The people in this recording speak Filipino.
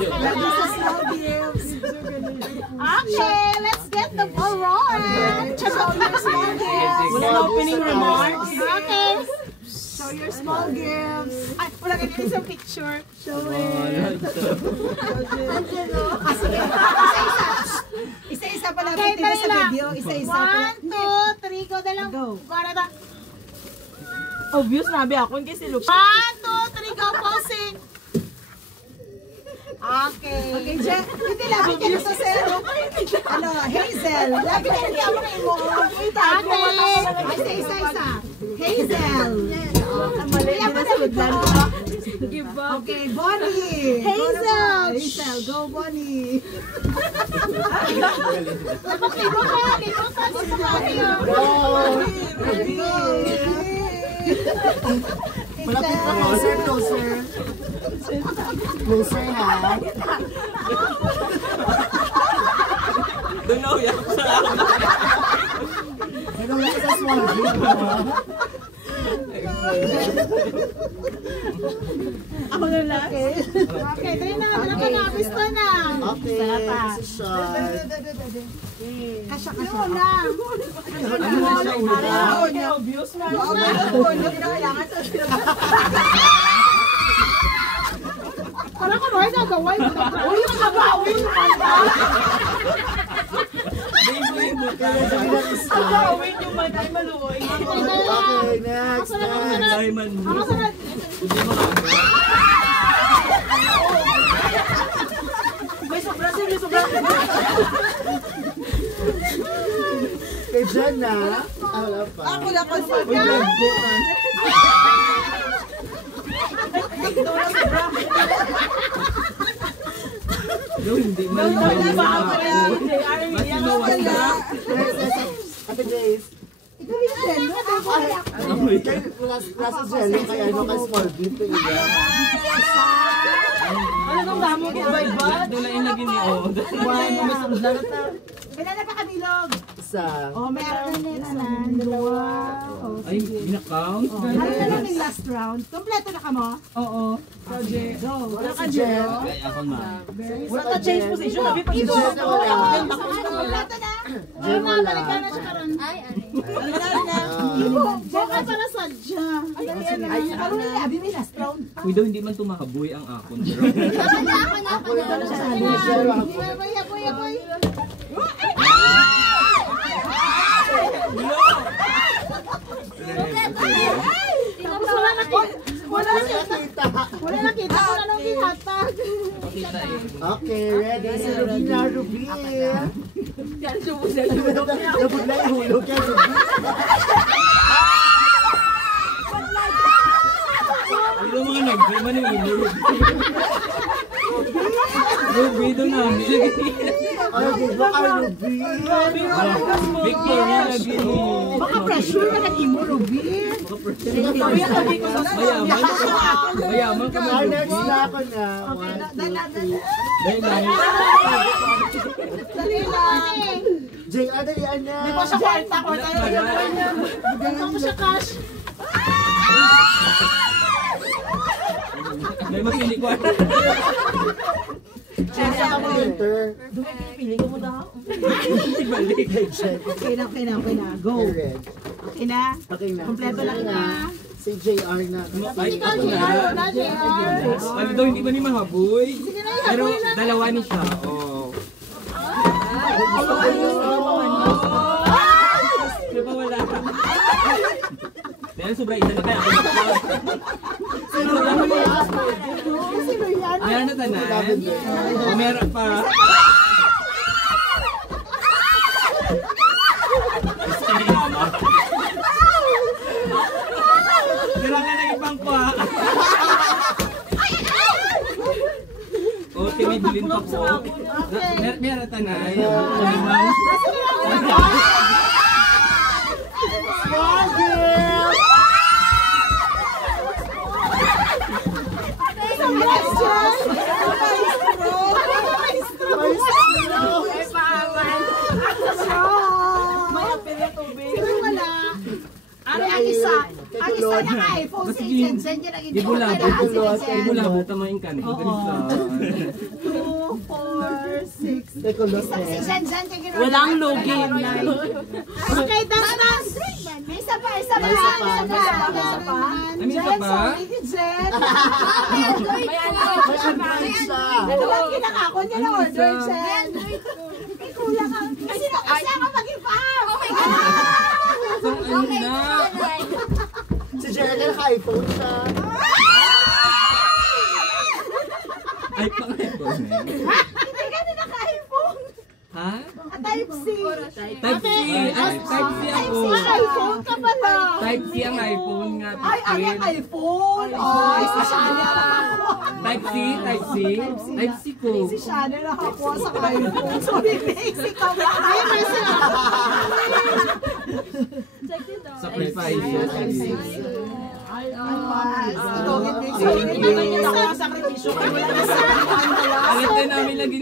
Small gifts. Okay, let's get the ball rolling. Show your small gifts. Wala opening remarks. Okay. Show your small gifts. Ay, wala ka din isang picture. Show it. Isa-isa pala. Okay, Tingnan tayo sa na. video. Isa-isa pala. 1, 2, 3, go na lang. Go. Para na. Obvious nabi ako, hindi si Luke. 1, 2, 3, go, posing. Okay. Okay, Jen. Hindi, labi ka na sa zero. Ano, Hazel. Labi ka na ako na imo. Okay. Isa-isa. Hazel. Mali, nasudan ko. Okay, Bonnie. Hazel. Hazel, go Bonnie. Dapat libo ka. Libo ka sa mga Malapit pa, closer, closer. Closer ha. Dunaw yan sa akin. Ano lang sa small group mo? Ako na lang. Okay, dali na. Dala ka na. Gusto na. Okay, this is shot. Kasya na. Ano na siya ulit? Obvious na. Parang ka rin nagaway mo. Uy, yung kabawi. Gawin yung ay maluoy. Okay, next. Diamond. Ako sarap. May sobra siya, may sobra. Kay Jen na. Wala pa. Ako na pa siya. Uy, ganda man. No, hindi man. Hindi ba ako rin? Mas inuwas na. Ate Grace. Nasa jelly, kaya ano ka small group ko yun. Ano nung damo ko ba iba? Dulain lagi ni O. Kailan na pa kabilog? Isa. Meron na. Dalawa. Ay, binakount? Ano na lang yung last round? Kompleto na ka mo? Oo. Project. Go. Wala ka Jen. Ay, ako na. Wala ka change position. Sabi pa Jen na wala. Kompleto na. Jen wala. Balikan na siya karon. Ibo. Baka para sadya. Ay, ano na labi may last round? Uy, daw hindi man tumakaboy ang akon. Ako na lang sa zero. Boy. Tapos wala nakita. Wala nakita. Wala nang gihatag. Okay, ready? Si Rubina, Rubin. Nabud na ihulog yan, Rubin. Ano mga nag-man yung ilo? Ruby doon namin. Ay, di ba ka, Rubin? Victoria lagi ni... Baka pressure na nag-imo, Rubin. Mayaman ka Ah, next na ako na. Dahil lang. Dali lang. JR, dalian na. Di ba siya kwarta? Bigyan mo siya cash. May mapili ko. Chesa ka mo, Winter. Pili ko mo daw. Balik. Okay na. Go. Okay na. Okay na. Kompleto lang na. Si JR na. Ay, Ikaw, ako JR. na. Na, JR. Ano daw, hindi ba ni mahaboy? Sige na, Pero haboy na. dalawa ni siya. Oo. Di ba wala? Dahil sobra isa na kaya ako. Sino na mo yan? Sino yan? Meron na tanan. O meron pa. Kailangan na ibang kwa. O, timibilin pa po. Meron tanan. Small girl! Isang question. May apel na tubig. Sino wala? Ano ang isa? Ang isa na iPhone 6 and send yun ang Ibulabot. Ibulabot tamayin ka. Oo. Si Jen, tingin mo. Walang lugi. Okay, das. Isa pa. Ano isa pa? Sorry, Jen. May advantage siya. Kulang kinakako niya na order, Jen. Kulang ang... Kasi nakasya ka mag-iba. Oh my God! So, ano na? Si Jerry naka-iPhone siya. Ay, pang-iPhone na yun. Hindi ka na naka-iPhone. Ha? Type C. Type C. Ay, Type C ako. iPhone ka pala. Type C ang iPhone nga. Ay, ang iPhone. Ay, si Shania nakakuha. Type C, Type C. Type C ko. Si Shania nakakuha sa iPhone. Sorry, basic ka ba? Ay, may Sacrifice. Sakripisyo. Alam din namin lagi